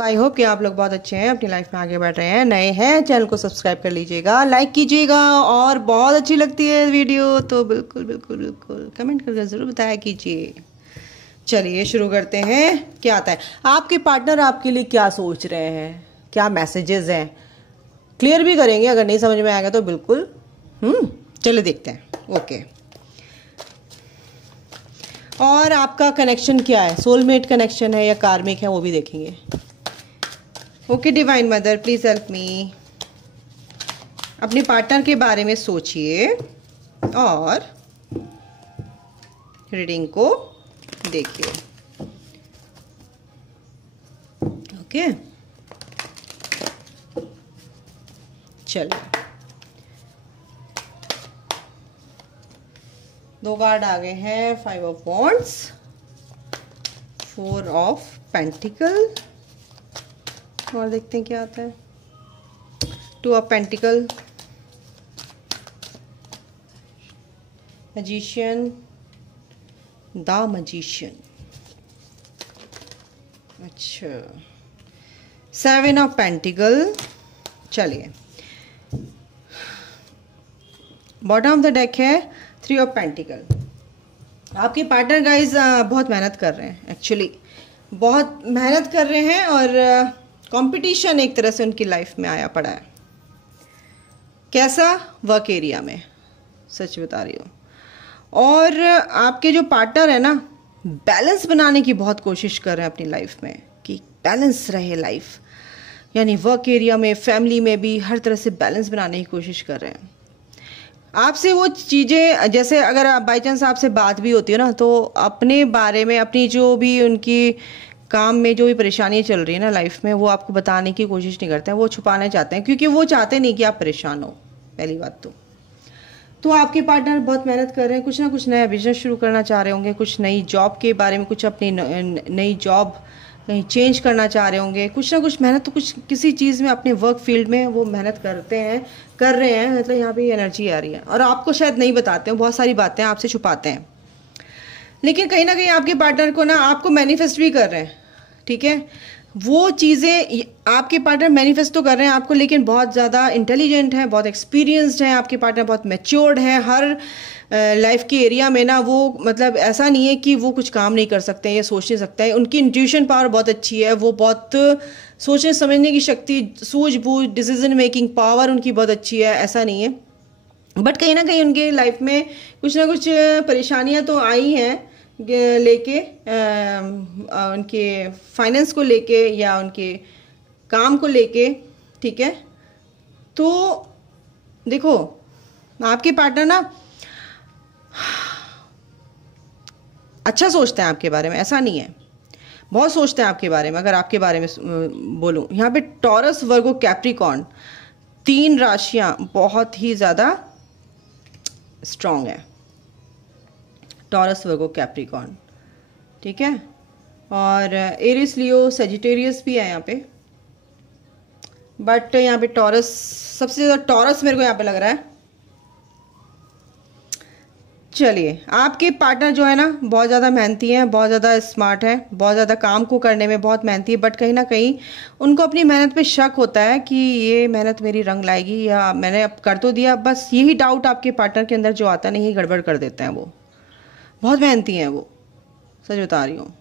I hope कि आप लोग बहुत अच्छे हैं, अपनी लाइफ में आगे बढ़ रहे हैं। नए हैं चैनल को सब्सक्राइब कर लीजिएगा, लाइक कीजिएगा, और बहुत अच्छी लगती है वीडियो तो बिल्कुल बिल्कुल बिल्कुल कमेंट करके ज़रूर बताया कीजिए। चलिए शुरू करते हैं। क्या आता है, आपके पार्टनर आपके लिए क्या सोच रहे हैं, क्या मैसेजेस हैं, क्लियर भी करेंगे। अगर नहीं समझ में आएगा तो बिल्कुल चलिए देखते हैं। ओके, और आपका कनेक्शन क्या है, सोलमेट कनेक्शन है या कार्मिक है, वो भी देखेंगे। Okay divine mother please help me. अपने पार्टनर के बारे में सोचिए और रीडिंग को देखिए। ओके चलिए, 2 कार्ड आ गए हैं, 5 ऑफ वॉन्ड्स, 4 ऑफ पेंटिकल, और देखते हैं क्या आता है। 2 of pentacle, magician, the magician, अच्छा 7 ऑफ पेंटिकल। चलिए, बॉटम ऑफ द डेक है 3 ऑफ पेंटिकल। आपके पार्टनर गाइज बहुत मेहनत कर रहे हैं, एक्चुअली बहुत मेहनत कर रहे हैं, और कंपटीशन एक तरह से उनकी लाइफ में आया पड़ा है। कैसा, वर्क एरिया में, सच बता रही हूँ। और आपके जो पार्टनर है ना, बैलेंस बनाने की बहुत कोशिश कर रहे हैं अपनी लाइफ में, कि बैलेंस रहे लाइफ, यानी वर्क एरिया में, फैमिली में भी, हर तरह से बैलेंस बनाने की कोशिश कर रहे हैं। आपसे वो चीज़ें, जैसे अगर आप बाई चांस आपसे बात भी होती है ना, तो अपने बारे में, अपनी जो भी उनकी काम में जो भी परेशानी चल रही है ना लाइफ में, वो आपको बताने की कोशिश नहीं करते हैं, वो छुपाना चाहते हैं, क्योंकि वो चाहते नहीं कि आप परेशान हो, पहली बात तो आपके पार्टनर बहुत मेहनत कर रहे हैं, कुछ ना कुछ नया बिजनेस शुरू करना चाह रहे होंगे, कुछ नई जॉब के बारे में, कुछ अपनी नई जॉब कहीं चेंज करना चाह रहे होंगे, कुछ ना कुछ मेहनत, तो कुछ किसी चीज़ में अपने वर्क फील्ड में वो मेहनत कर रहे हैं, मतलब यहाँ पे एनर्जी आ रही है। और आपको शायद नहीं बताते हैं, बहुत सारी बातें आपसे छुपाते हैं, लेकिन कहीं ना कहीं आपके पार्टनर को ना, आपको मैनिफेस्ट भी कर रहे हैं, ठीक है। वो चीज़ें आपके पार्टनर मैनिफेस्ट तो कर रहे हैं आपको, लेकिन बहुत ज़्यादा इंटेलिजेंट है, बहुत एक्सपीरियंस्ड है आपके पार्टनर, बहुत मैच्योर्ड है हर लाइफ के एरिया में ना। वो मतलब ऐसा नहीं है कि वो कुछ काम नहीं कर सकते हैं या सोच नहीं सकते हैं। उनकी इंट्यूशन पावर बहुत अच्छी है, वो बहुत सोचने समझने की शक्ति, सूझबूझ, डिसीजन मेकिंग पावर उनकी बहुत अच्छी है, ऐसा नहीं है। बट कहीं ना कहीं उनके लाइफ में कुछ ना कुछ परेशानियां तो आई हैं, लेके उनके फाइनेंस को लेके या उनके काम को लेके, ठीक है। तो देखो, आपके पार्टनर ना अच्छा सोचते हैं आपके बारे में, ऐसा नहीं है, बहुत सोचते हैं आपके बारे में। अगर आपके बारे में बोलूं, यहाँ पे टॉरस, वर्गो, कैप्रिकॉर्न, 3 राशियां बहुत ही ज़्यादा स्ट्रॉन्ग है। टॉरस, वर्गो, कैप्रिकॉर्न, ठीक है। और एरिस, लियो, सेजिटेरियस भी है यहाँ पे, बट यहाँ पे टॉरस, सबसे ज़्यादा टॉरस मेरे को यहाँ पे लग रहा है। चलिए, आपके पार्टनर जो है ना, बहुत ज़्यादा मेहनती हैं, बहुत ज़्यादा स्मार्ट है, बहुत ज़्यादा काम को करने में बहुत मेहनती है, बट कहीं ना कहीं उनको अपनी मेहनत पे शक होता है कि ये मेहनत मेरी रंग लाएगी, या मैंने अब कर तो दिया। बस यही डाउट आपके पार्टनर के अंदर जो आता नहीं, गड़बड़ कर देते हैं। वो बहुत मेहनती हैं, वो सच बता रही हूँ।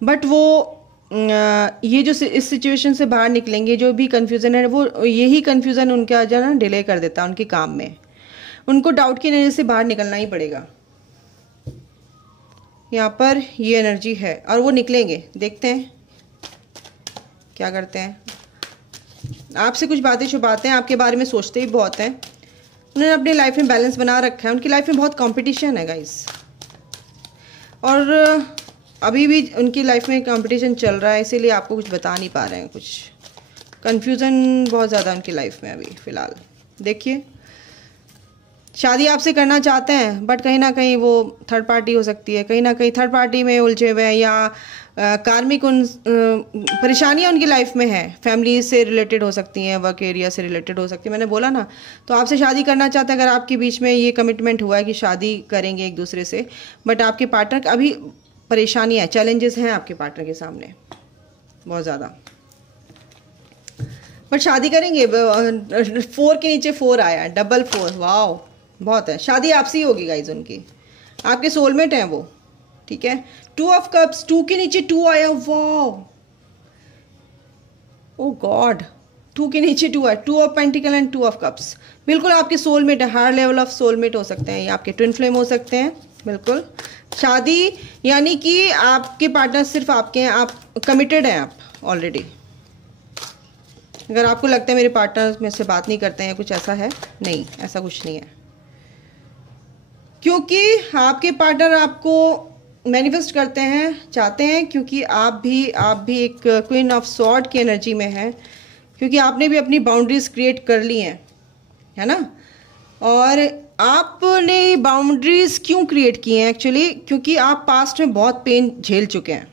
बट वो ये जो इस सिचुएशन से बाहर निकलेंगे, जो भी कन्फ्यूज़न है, वो यही कन्फ्यूज़न उनका जो है ना डिले कर देता है उनके काम में। उनको डाउट की एनर्जी से बाहर निकलना ही पड़ेगा। यहाँ पर ये एनर्जी है और वो निकलेंगे, देखते हैं क्या करते हैं। आपसे कुछ बातें छुपाते हैं, आपके बारे में सोचते ही बहुत हैं। उन्होंने अपनी लाइफ में बैलेंस बना रखा है, उनकी लाइफ में बहुत कंपटीशन है गाइस, और अभी भी उनकी लाइफ में कंपटीशन चल रहा है, इसीलिए आपको कुछ बता नहीं पा रहे हैं। कुछ कन्फ्यूज़न बहुत ज़्यादा उनकी लाइफ में अभी फ़िलहाल। देखिए, शादी आपसे करना चाहते हैं, बट कहीं ना कहीं वो थर्ड पार्टी हो सकती है, कहीं ना कहीं थर्ड पार्टी में उलझे हुए हैं, या कार्मिक उन परेशानियां उनकी लाइफ में है, फैमिली से रिलेटेड हो सकती हैं, वर्क एरिया से रिलेटेड हो सकती है, मैंने बोला ना। तो आपसे शादी करना चाहते हैं, अगर आपके बीच में ये कमिटमेंट हुआ है कि शादी करेंगे एक दूसरे से, बट आपके पार्टनर अभी परेशानियाँ, चैलेंजेस हैं आपके पार्टनर के सामने। बहुत ज़्यादा, पर शादी करेंगे। 4 के नीचे 4 आया, डबल 4, वाह बहुत है। शादी आपसे ही होगी गाइज उनकी, आपके सोलमेट हैं वो, ठीक है। 2 ऑफ कप्स, 2 के नीचे 2 आया, वाह, ओ गॉड, 2 के नीचे 2 है। 2 of pentacle and 2 of cups, बिल्कुल आपके सोलमेट है, हायर लेवल ऑफ सोलमेट हो सकते हैं, ये आपके ट्विन फ्लेम हो सकते हैं, बिल्कुल। शादी यानी कि आपके पार्टनर सिर्फ आपके हैं, आप कमिटेड हैं आप ऑलरेडी। अगर आपको लगता है मेरे पार्टनर में से बात नहीं करते हैं, कुछ ऐसा है, नहीं, ऐसा कुछ नहीं है, क्योंकि आपके पार्टनर आपको मैनिफेस्ट करते हैं, चाहते हैं, क्योंकि आप भी एक क्वीन ऑफ स्वॉर्ड की एनर्जी में हैं, क्योंकि आपने भी अपनी बाउंड्रीज क्रिएट कर ली हैं, है ना। और आपने बाउंड्रीज क्यों क्रिएट की हैं एक्चुअली, क्योंकि आप पास्ट में बहुत पेन झेल चुके हैं,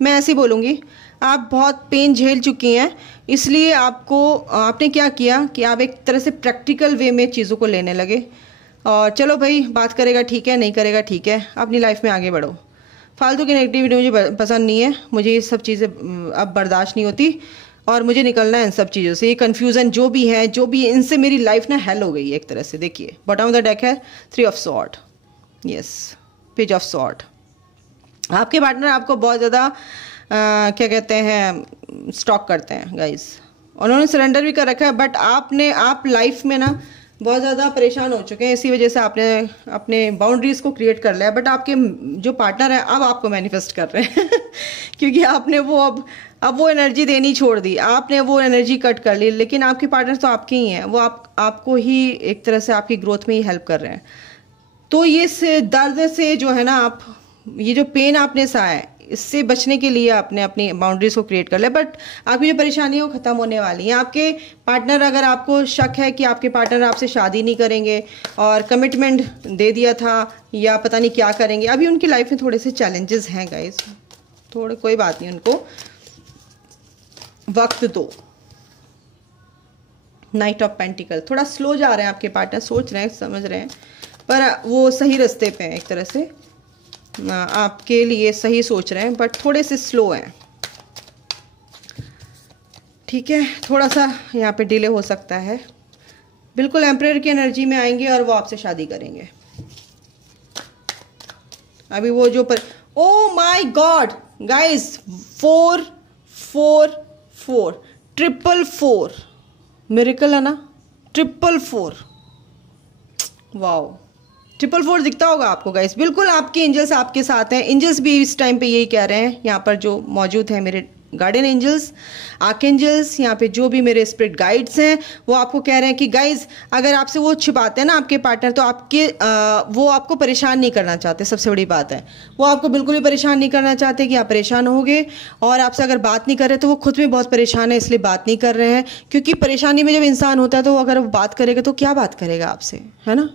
मैं ऐसे ही बोलूँगी, आप बहुत पेन झेल चुकी हैं, इसलिए आपने क्या किया कि आप एक तरह से प्रैक्टिकल वे में चीज़ों को लेने लगे, और चलो भाई बात करेगा ठीक है, नहीं करेगा ठीक है, अपनी लाइफ में आगे बढ़ो। फालतू की नेगेटिविटी मुझे पसंद नहीं है, मुझे ये सब चीज़ें अब बर्दाश्त नहीं होती, और मुझे निकलना है इन सब चीज़ों से। ये कन्फ्यूज़न जो भी है इनसे मेरी लाइफ ना हेल हो गई है एक तरह से। देखिए बॉटम ऑफ द डेक है 3 of sword, yes, page of sword. आपके पार्टनर आपको बहुत ज़्यादा क्या कहते हैं, स्टॉक करते हैं गाइस, उन्होंने सरेंडर भी कर रखा है, बट आप लाइफ में ना बहुत ज़्यादा परेशान हो चुके हैं, इसी वजह से आपने अपने बाउंड्रीज़ को क्रिएट कर लिया, बट आपके जो पार्टनर है अब आपको मैनिफेस्ट कर रहे हैं क्योंकि आपने अब वो एनर्जी देनी छोड़ दी, आपने वो एनर्जी कट कर ली, लेकिन आपके पार्टनर तो आपके ही हैं, वो आपको ही एक तरह से आपकी ग्रोथ में ही हेल्प कर रहे हैं। तो ये दर्द से जो है ना, आप ये जो पेन आपने सहा है, इससे बचने के लिए आपने अपनी बाउंड्रीज को क्रिएट कर लिया, बट आपकी जो परेशानी है वो ख़त्म होने वाली है। आपके पार्टनर, अगर आपको शक है कि आपके पार्टनर आपसे शादी नहीं करेंगे और कमिटमेंट दे दिया था या पता नहीं क्या करेंगे, अभी उनकी लाइफ में थोड़े से चैलेंजेस हैं गाइस, थोड़े, कोई बात नहीं, उनको वक्त दो। नाइट ऑफ पेंटिकल, थोड़ा स्लो जा रहे हैं आपके पार्टनर, सोच रहे हैं, समझ रहे हैं, पर वो सही रास्ते पे हैं, एक तरह से आपके लिए सही सोच रहे हैं, बट थोड़े से स्लो हैं, ठीक है। थोड़ा सा यहाँ पे डिले हो सकता है, बिल्कुल एम्परर की एनर्जी में आएंगे और वो आपसे शादी करेंगे। अभी वो जो oh my God guys, 4 4 4 triple 4, miracle है ना, 444, वाओ, 444 दिखता होगा आपको गाइस, बिल्कुल आपके एंजल्स आपके साथ हैं। एंजल्स भी इस टाइम पे यही कह रहे हैं, यहाँ पर जो मौजूद है मेरे गार्डियन एंजल्स, आर्कएंजल्स, यहाँ पे जो भी मेरे स्पिरिट गाइड्स हैं, वो आपको कह रहे हैं कि गाइज अगर आपसे वो छिपाते हैं ना आपके पार्टनर, तो वो आपको परेशान नहीं करना चाहते। सबसे बड़ी बात है, वो आपको बिल्कुल भी परेशान नहीं करना चाहते कि आप परेशान होगे, और आपसे अगर बात नहीं कर रहे तो वो खुद में बहुत परेशान है, इसलिए बात नहीं कर रहे हैं। क्योंकि परेशानी में जब इंसान होता है तो अगर वो बात करेगा तो क्या बात करेगा आपसे, है ना।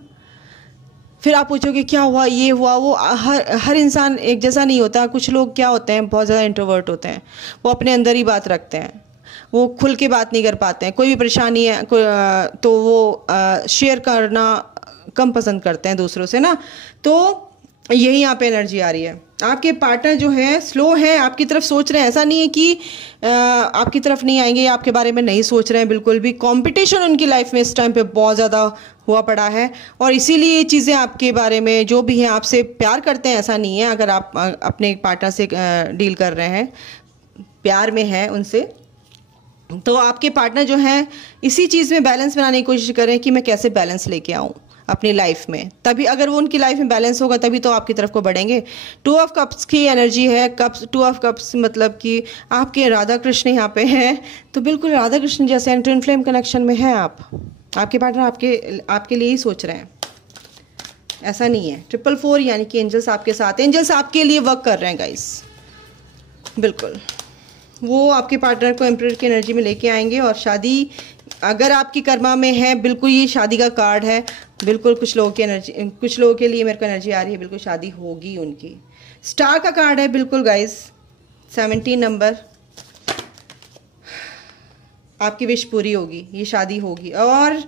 फिर आप पूछोगे क्या हुआ, ये हुआ, वो हर इंसान एक जैसा नहीं होता। कुछ लोग क्या होते हैं, बहुत ज़्यादा इंट्रोवर्ट होते हैं, वो अपने अंदर ही बात रखते हैं, वो खुल के बात नहीं कर पाते हैं। कोई भी परेशानी है तो वो शेयर करना कम पसंद करते हैं दूसरों से ना। तो यही यहाँ पे एनर्जी आ रही है। आपके पार्टनर जो है स्लो है, आपकी तरफ सोच रहे हैं, ऐसा नहीं है कि आपकी तरफ नहीं आएंगे, आपके बारे में नहीं सोच रहे हैं बिल्कुल भी। कंपटीशन उनकी लाइफ में इस टाइम पे बहुत ज़्यादा हुआ पड़ा है, और इसीलिए ये चीज़ें आपके बारे में जो भी हैं आपसे प्यार करते हैं, ऐसा नहीं है। अगर आप अपने पार्टनर से डील कर रहे हैं, प्यार में है उनसे, तो आपके पार्टनर जो हैं इसी चीज़ में बैलेंस बनाने की कोशिश करें कि मैं कैसे बैलेंस लेके आऊँ अपनी लाइफ में। तभी अगर वो उनकी लाइफ में बैलेंस होगा तभी तो आपकी तरफ को बढ़ेंगे। 2 ऑफ कप्स की एनर्जी है, 2 ऑफ कप्स मतलब कि आपके राधा कृष्ण यहाँ पे हैं, तो बिल्कुल राधा कृष्ण जैसे ट्विन फ्लेम कनेक्शन में है आप। आपके पार्टनर आपके लिए ही सोच रहे हैं, ऐसा नहीं है। 444 यानी कि एंजल्स आपके साथ, एंजल्स आपके लिए वर्क कर रहे हैं गाइस, बिल्कुल। वो आपके पार्टनर को एम्परर की एनर्जी में लेके आएंगे, और शादी अगर आपकी कर्मा में है, बिल्कुल ये शादी का कार्ड है। बिल्कुल कुछ लोगों की एनर्जी, कुछ लोगों के लिए मेरे को एनर्जी आ रही है, बिल्कुल शादी होगी उनकी। स्टार का कार्ड है बिल्कुल गाइस, 17 नंबर, आपकी विश पूरी होगी, ये शादी होगी। और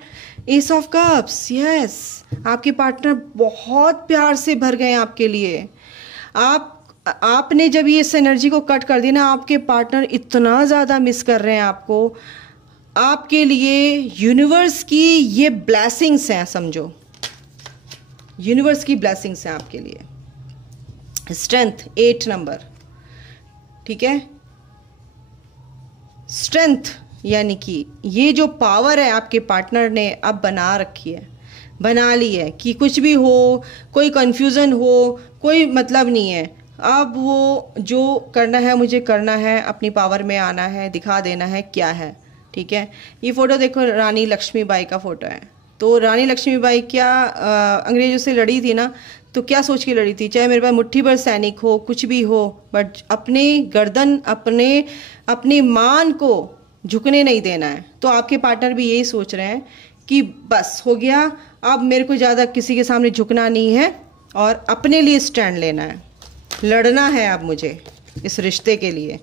एस ऑफ कप्स, यस, आपके पार्टनर बहुत प्यार से भर गए हैं आपके लिए। आपने जब ये इस एनर्जी को कट कर दिया ना, आपके पार्टनर इतना ज़्यादा मिस कर रहे हैं आपको। आपके लिए यूनिवर्स की ये ब्लेसिंग्स हैं, समझो यूनिवर्स की ब्लेसिंग्स हैं आपके लिए। स्ट्रेंथ 8 नंबर, ठीक है। स्ट्रेंथ यानी कि ये जो पावर है आपके पार्टनर ने अब बना रखी है, बना ली है कि कुछ भी हो, कोई कन्फ्यूज़न हो, कोई मतलब नहीं है। अब वो जो करना है मुझे करना है, अपनी पावर में आना है, दिखा देना है क्या है, ठीक है। ये फ़ोटो देखो, रानी लक्ष्मीबाई का फ़ोटो है। तो रानी लक्ष्मीबाई क्या अंग्रेज़ों से लड़ी थी ना, तो क्या सोच के लड़ी थी, चाहे मेरे पास मुट्ठी भर सैनिक हो, कुछ भी हो, बट अपने गर्दन, अपने मान को झुकने नहीं देना है। तो आपके पार्टनर भी यही सोच रहे हैं कि बस हो गया, अब मेरे को ज़्यादा किसी के सामने झुकना नहीं है और अपने लिए स्टैंड लेना है, लड़ना है अब मुझे इस रिश्ते के लिए,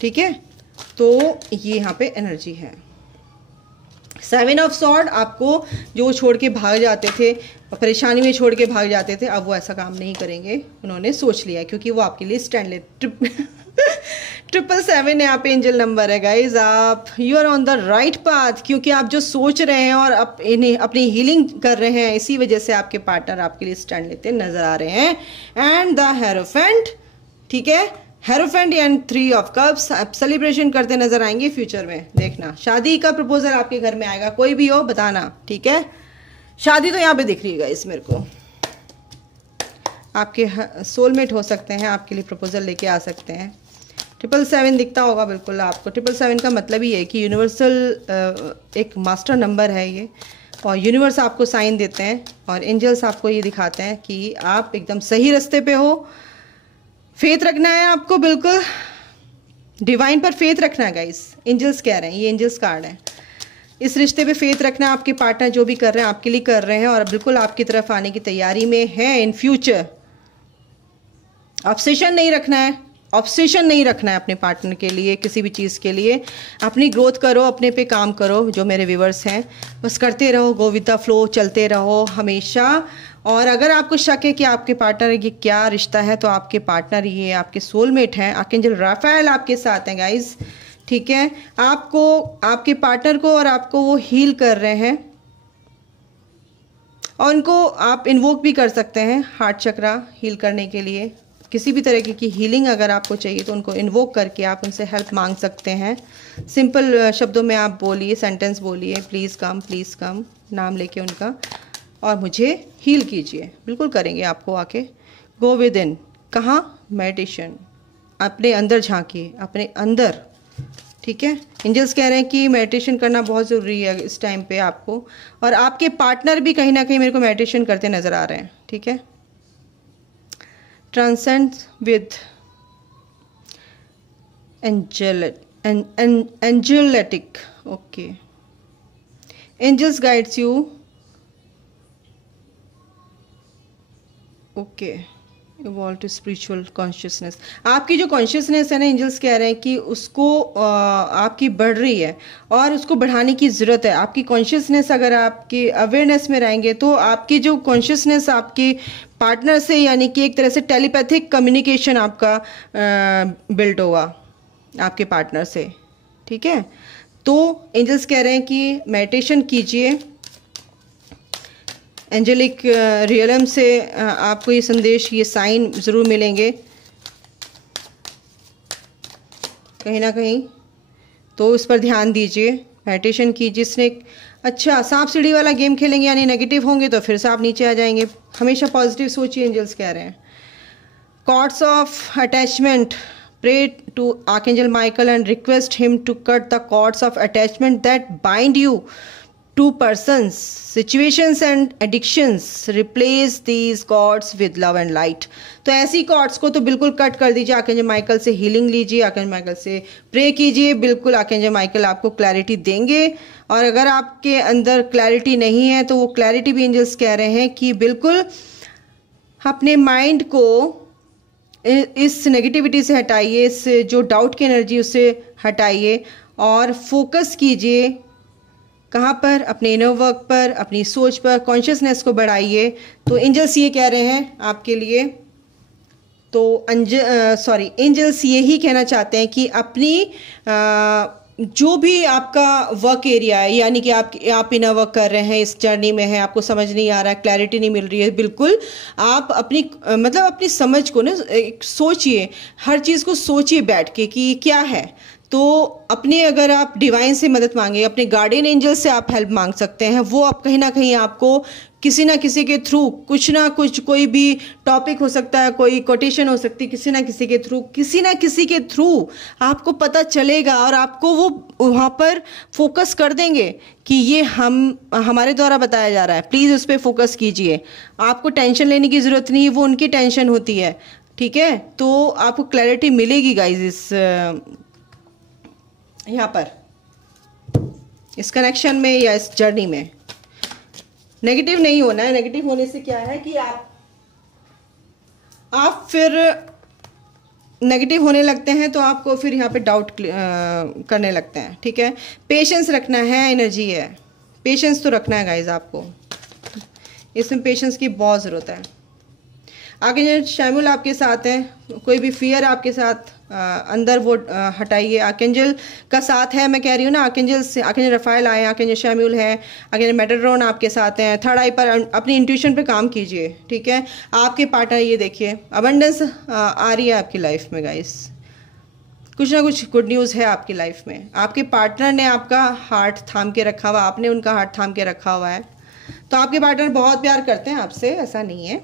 ठीक है। तो ये यहाँ पे एनर्जी है। 7 ऑफ सॉर्ड, आपको जो छोड़ के भाग जाते थे, परेशानी में छोड़ के भाग जाते थे, अब वो ऐसा काम नहीं करेंगे, उन्होंने सोच लिया, क्योंकि वो आपके लिए स्टैंड ले। 777 यहाँ पे एंजल नंबर है गाइज। आप you are on the right path, क्योंकि आप जो सोच रहे हैं और अपनी हीलिंग कर रहे हैं, इसी वजह से आपके पार्टनर आपके लिए स्टैंड लेते नजर आ रहे हैं। एंड द हेरोफेंट, ठीक है, हेरोफेंट एंड 3 ऑफ कप्स, आप सेलिब्रेशन करते नजर आएंगे फ्यूचर में। देखना शादी का प्रपोजल आपके घर में आएगा, कोई भी हो बताना, ठीक है। शादी तो यहाँ पे दिख रही है गाइस मेरे को, आपके सोलमेट हो सकते हैं, आपके लिए प्रपोजल लेके आ सकते हैं। 777 दिखता होगा बिल्कुल आपको। 777 का मतलब ही है कि यूनिवर्सल एक मास्टर नंबर है ये, और यूनिवर्स आपको साइन देते हैं और एंजल्स आपको ये दिखाते हैं कि आप एकदम सही रास्ते पे हो। फेथ रखना है आपको, बिल्कुल डिवाइन पर फेथ रखना है गाइस। एंजल्स कह रहे हैं, ये एंजल्स कार्ड है, इस रिश्ते पे फेथ रखना है। आपके पार्टनर जो भी कर रहे हैं आपके लिए कर रहे हैं और बिल्कुल आपकी तरफ आने की तैयारी में है इन फ्यूचर। ऑब्सेशन नहीं रखना है, ऑब्सेशन नहीं रखना है अपने पार्टनर के लिए, किसी भी चीज़ के लिए। अपनी ग्रोथ करो, अपने पे काम करो। जो मेरे व्यूवर्स हैं बस करते रहो, गो विद द फ्लो, चलते रहो हमेशा। और अगर आपको शक है कि आपके पार्टनर ये क्या रिश्ता है, तो आपके पार्टनर ये आपके सोलमेट हैं, आर्कएंजल राफेल आपके साथ हैं गाइज, ठीक है। आपको, आपके पार्टनर को और आपको वो हील कर रहे हैं, और उनको आप इन्वोक भी कर सकते हैं हार्ट चक्रा हील करने के लिए। किसी भी तरह की हीलिंग अगर आपको चाहिए तो उनको इन्वोक करके आप उनसे हेल्प मांग सकते हैं। सिंपल शब्दों में आप बोलिए, सेंटेंस बोलिए, प्लीज़ कम, नाम लेके उनका, और मुझे हील कीजिए। बिल्कुल करेंगे आपको आके। गो विद इन, कहाँ? मेडिटेशन, अपने अंदर झांकिए, अपने अंदर, ठीक है। एंजल्स कह रहे हैं कि मेडिटेशन करना बहुत ज़रूरी है इस टाइम पे आपको, और आपके पार्टनर भी कहीं ना कहीं मेरे को मेडिटेशन करते नज़र आ रहे हैं, ठीक है। Transcend with angelic, okay. Angels guides you, okay, evolve to spiritual consciousness. आपकी जो कॉन्शियसनेस है ना, एंजल्स कह रहे हैं कि उसको आपकी बढ़ रही है और उसको बढ़ाने की ज़रूरत है। आपकी कॉन्शियसनेस, अगर आपकी अवेयरनेस में रहेंगे तो आपकी जो कॉन्शियसनेस आपके पार्टनर से, यानी कि एक तरह से टेलीपैथिक कम्युनिकेशन आपका बिल्ड होगा आपके पार्टनर से, ठीक है। तो एंजल्स कह रहे हैं कि मेडिटेशन कीजिए, एंजेलिक रियलम से आपको ये संदेश, ये साइन ज़रूर मिलेंगे कहीं ना कहीं, तो इस पर ध्यान दीजिए, मेडिटेशन कीजिए। स्नेक, अच्छा, सांप सीढ़ी वाला गेम खेलेंगे यानी नेगेटिव होंगे तो फिर से आप नीचे आ जाएंगे। हमेशा पॉजिटिव सोचिए, एंजल्स कह रहे हैं। Cords of attachment, pray to archangel Michael and request him to cut the cords of attachment that bind you to persons, situations and addictions. Replace these cords with love and light. तो ऐसी chords को तो बिल्कुल cut कर दीजिए। Archangel Michael से healing लीजिए, archangel Michael से प्रे कीजिए, बिल्कुल आर्कएंजल माइकल आपको क्लैरिटी देंगे। और अगर आपके अंदर क्लैरिटी नहीं है तो वो क्लैरिटी भी एंजल्स कह रहे हैं कि बिल्कुल अपने माइंड को इस नेगेटिविटी से हटाइए, इस जो डाउट की एनर्जी उससे हटाइए और फोकस कीजिए कहाँ पर? अपने इनर वर्क पर, अपनी सोच पर, कॉन्शियसनेस को बढ़ाइए। तो एंजल्स ये कह रहे हैं आपके लिए तो एंजल्स यही कहना चाहते हैं कि अपनी जो भी आपका वर्क एरिया है, यानी कि आप इनर वर्क कर रहे हैं, इस जर्नी में है, आपको समझ नहीं आ रहा है, क्लैरिटी नहीं मिल रही है, बिल्कुल आप अपनी मतलब अपनी समझ को ना सोचिए, हर चीज़ को सोचिए बैठ के कि क्या है। तो अपने अगर आप डिवाइन से मदद मांगे, अपने गार्डियन एंजल से आप हेल्प मांग सकते हैं। वो आप कहीं ना कहीं आपको किसी ना किसी के थ्रू कुछ ना कुछ, कोई भी टॉपिक हो सकता है, कोई कोटेशन हो सकती है, किसी ना किसी के थ्रू आपको पता चलेगा और आपको वो वहाँ पर फोकस कर देंगे कि ये हमारे द्वारा बताया जा रहा है, प्लीज़ उस पर फोकस कीजिए। आपको टेंशन लेने की ज़रूरत नहीं है, वो उनकी टेंशन होती है, ठीक है। तो आपको क्लैरिटी मिलेगी गाइज इस यहाँ पर, इस कनेक्शन में या इस जर्नी में। नेगेटिव नहीं होना है। नेगेटिव होने से क्या है कि आप फिर नेगेटिव होने लगते हैं, तो आपको फिर यहाँ पे डाउट करने लगते हैं, ठीक है। पेशेंस रखना है, एनर्जी है, पेशेंस तो रखना है गाइज आपको, इसमें पेशेंस की बहुत ज़रूरत है। आर्कएंजल शैमुएल आपके साथ हैं, कोई भी फियर आपके साथ अंदर वो हटाइए। आर्कएंजल का साथ है, मैं कह रही हूँ ना, आर्कएंजल से आर्कएंजल रफाएल आए, आर्कएंजल शैमुएल है, आर्कएंजल मेटाट्रॉन आपके साथ हैं। थर्ड आई पर अपनी इंट्यूशन पे काम कीजिए, ठीक है। आपके पार्टनर, ये देखिए अबंडेंस आ रही है आपकी लाइफ में गाइस, कुछ ना कुछ गुड न्यूज़ है आपकी लाइफ में। आपके पार्टनर ने आपका हार्ट थाम के रखा हुआ, आपने उनका हार्ट थाम के रखा हुआ है। तो आपके पार्टनर बहुत प्यार करते हैं आपसे, ऐसा नहीं है,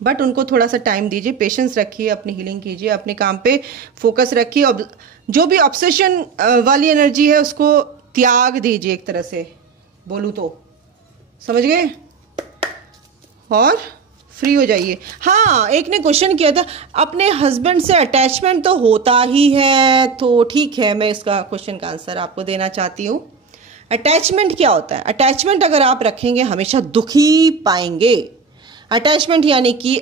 बट उनको थोड़ा सा टाइम दीजिए, पेशेंस रखिए, अपनी हीलिंग कीजिए, अपने काम पे फोकस रखिए। और जो भी ऑब्सेशन वाली एनर्जी है उसको त्याग दीजिए, एक तरह से बोलूँ तो, समझ गए, और फ्री हो जाइए। हाँ, एक ने क्वेश्चन किया था, अपने हस्बैंड से अटैचमेंट तो होता ही है, तो ठीक है, मैं इसका क्वेश्चन का आंसर आपको देना चाहती हूँ। अटैचमेंट क्या होता है? अटैचमेंट अगर आप रखेंगे हमेशा दुखी पाएंगे। अटैचमेंट यानी कि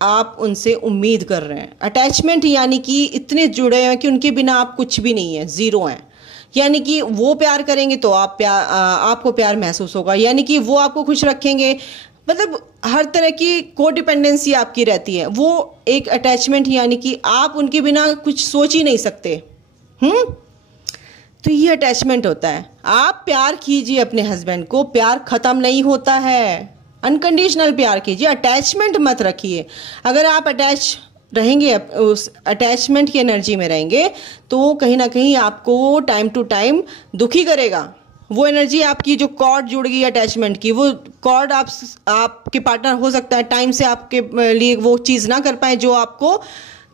आप उनसे उम्मीद कर रहे हैं। अटैचमेंट यानी कि इतने जुड़े हैं कि उनके बिना आप कुछ भी नहीं है, जीरो हैं। यानी कि वो प्यार करेंगे तो आपको प्यार महसूस होगा, यानी कि वो आपको खुश रखेंगे, मतलब हर तरह की कोडिपेंडेंसी आपकी रहती है। वो एक अटैचमेंट, यानी कि आप उनके बिना कुछ सोच ही नहीं सकते। तो ये अटैचमेंट होता है। आप प्यार कीजिए अपने हस्बैंड को, प्यार खत्म नहीं होता है, अनकंडीशनल प्यार कीजिए, अटैचमेंट मत रखिए। अगर आप अटैच रहेंगे, उस अटैचमेंट की एनर्जी में रहेंगे, तो कहीं ना कहीं आपको टाइम टू टाइम दुखी करेगा। वो एनर्जी आपकी जो कॉर्ड जुड़ गई अटैचमेंट की, वो कॉर्ड आपके पार्टनर हो सकता है टाइम से आपके लिए वो चीज़ ना कर पाए जो आपको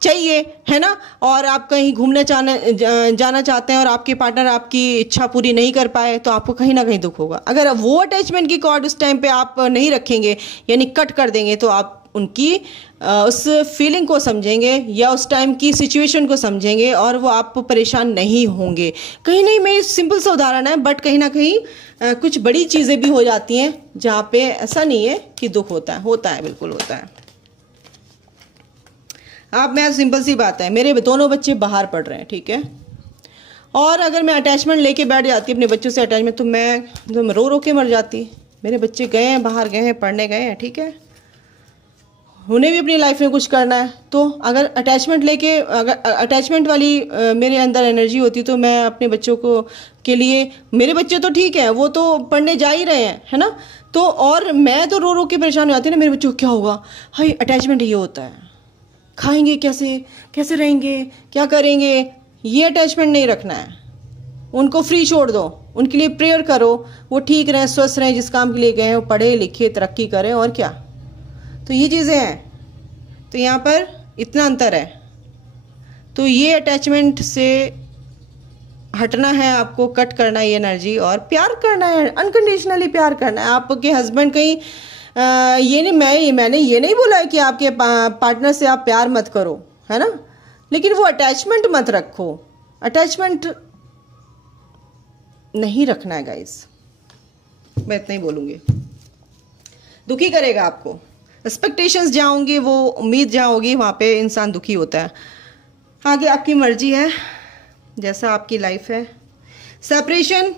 चाहिए, है ना। और आप कहीं घूमने जाना चाहते हैं और आपके पार्टनर आपकी इच्छा पूरी नहीं कर पाए, तो आपको कहीं ना कहीं दुख होगा। अगर वो अटैचमेंट की कॉर्ड उस टाइम पे आप नहीं रखेंगे, यानी कट कर देंगे, तो आप उनकी उस फीलिंग को समझेंगे या उस टाइम की सिचुएशन को समझेंगे और वो आप परेशान नहीं होंगे। कहीं नहीं, मैं सिंपल सा उदाहरण है, बट कहीं ना कहीं कुछ बड़ी चीज़ें भी हो जाती हैं जहाँ पे ऐसा नहीं है कि दुख होता है, बिल्कुल होता है। मैं सिंपल सी बात है, मेरे दोनों बच्चे बाहर पढ़ रहे हैं, ठीक है, और अगर मैं अटैचमेंट लेके बैठ जाती अपने बच्चों से अटैचमेंट, तो मैं रो रो के मर जाती। मेरे बच्चे गए हैं, बाहर गए हैं, पढ़ने गए हैं, ठीक है, उन्हें भी अपनी लाइफ में कुछ करना है। तो अगर अटैचमेंट वाली मेरे अंदर एनर्जी होती, तो मैं अपने बच्चों के लिए, मेरे बच्चे तो ठीक है, वो तो पढ़ने जा ही रहे हैं, है ना, तो और मैं तो रो रो के परेशान हो जाती ना, मेरे बच्चों को क्या होगा। हाय, अटैचमेंट ये होता है, खाएंगे कैसे रहेंगे, क्या करेंगे, ये अटैचमेंट नहीं रखना है। उनको फ्री छोड़ दो, उनके लिए प्रेयर करो, वो ठीक रहें, स्वस्थ रहें, जिस काम के लिए गए हैं वो पढ़े लिखे तरक्की करें, और क्या। तो ये चीज़ें हैं, तो यहाँ पर इतना अंतर है। तो ये अटैचमेंट से हटना है आपको, कट करना है ये एनर्जी, और प्यार करना है, अनकंडीशनली प्यार करना है। आपके हस्बैंड कहीं ये नहीं, मैंने ये नहीं बोला है कि आपके पार्टनर से आप प्यार मत करो, है ना, लेकिन वो अटैचमेंट मत रखो। अटैचमेंट नहीं रखना है गाइस, मैं इतना ही बोलूंगी। दुखी करेगा आपको, एक्सपेक्टेशंस जहाँ होंगी, वो उम्मीद जहाँ होगी, वहाँ पे इंसान दुखी होता है। आगे आपकी मर्जी है, जैसा आपकी लाइफ है। सेपरेशन,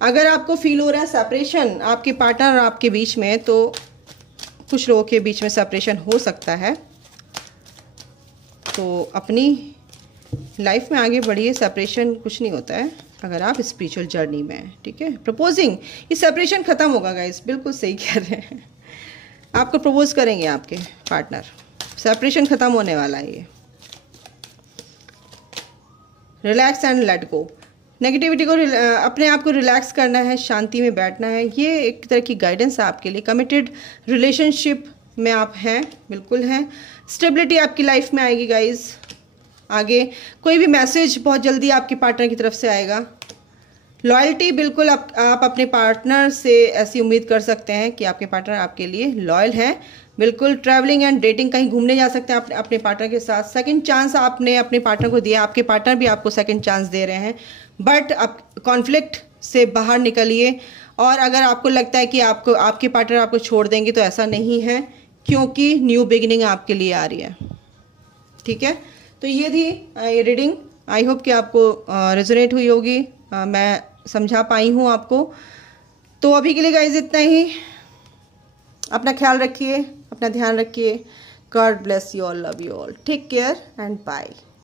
अगर आपको फील हो रहा है सेपरेशन आपके पार्टनर और आपके बीच में, तो कुछ लोगों के बीच में सेपरेशन हो सकता है, तो अपनी लाइफ में आगे बढ़िए। सेपरेशन कुछ नहीं होता है अगर आप स्पिरिचुअल जर्नी में हैं, ठीक है। प्रपोजिंग, ये सेपरेशन खत्म होगा गाइस, बिल्कुल सही कह रहे हैं। आपको प्रपोज करेंगे आपके पार्टनर, सेपरेशन खत्म होने वाला है ये। Relax and let go, negativity को अपने आप को रिलैक्स करना है, शांति में बैठना है। ये एक तरह की गाइडेंस है आपके लिए। कमिटेड रिलेशनशिप में आप हैं, बिल्कुल हैं। स्टेबिलिटी आपकी लाइफ में आएगी गाइज। आगे कोई भी मैसेज बहुत जल्दी आपके पार्टनर की तरफ से आएगा। लॉयल्टी, बिल्कुल आप अपने पार्टनर से ऐसी उम्मीद कर सकते हैं कि आपके पार्टनर आपके लिए लॉयल हैं, बिल्कुल। ट्रैवलिंग एंड डेटिंग, कहीं घूमने जा सकते हैं अपने पार्टनर के साथ। सेकंड चांस आपने अपने पार्टनर को दिया, आपके पार्टनर भी आपको सेकंड चांस दे रहे हैं। बट आप कॉन्फ्लिक्ट से बाहर निकलिए। और अगर आपको लगता है कि आपके पार्टनर आपको छोड़ देंगे, तो ऐसा नहीं है, क्योंकि न्यू बिगिनिंग आपके लिए आ रही है, ठीक है। तो ये थी ये रीडिंग। आई होप कि आपको रेजोनेट हुई होगी, मैं समझा पाई हूँ आपको। तो अभी के लिए गाइज इतना ही। अपना ख्याल रखिए, अपना ध्यान रखिए। God bless you all, love you all, take care and bye.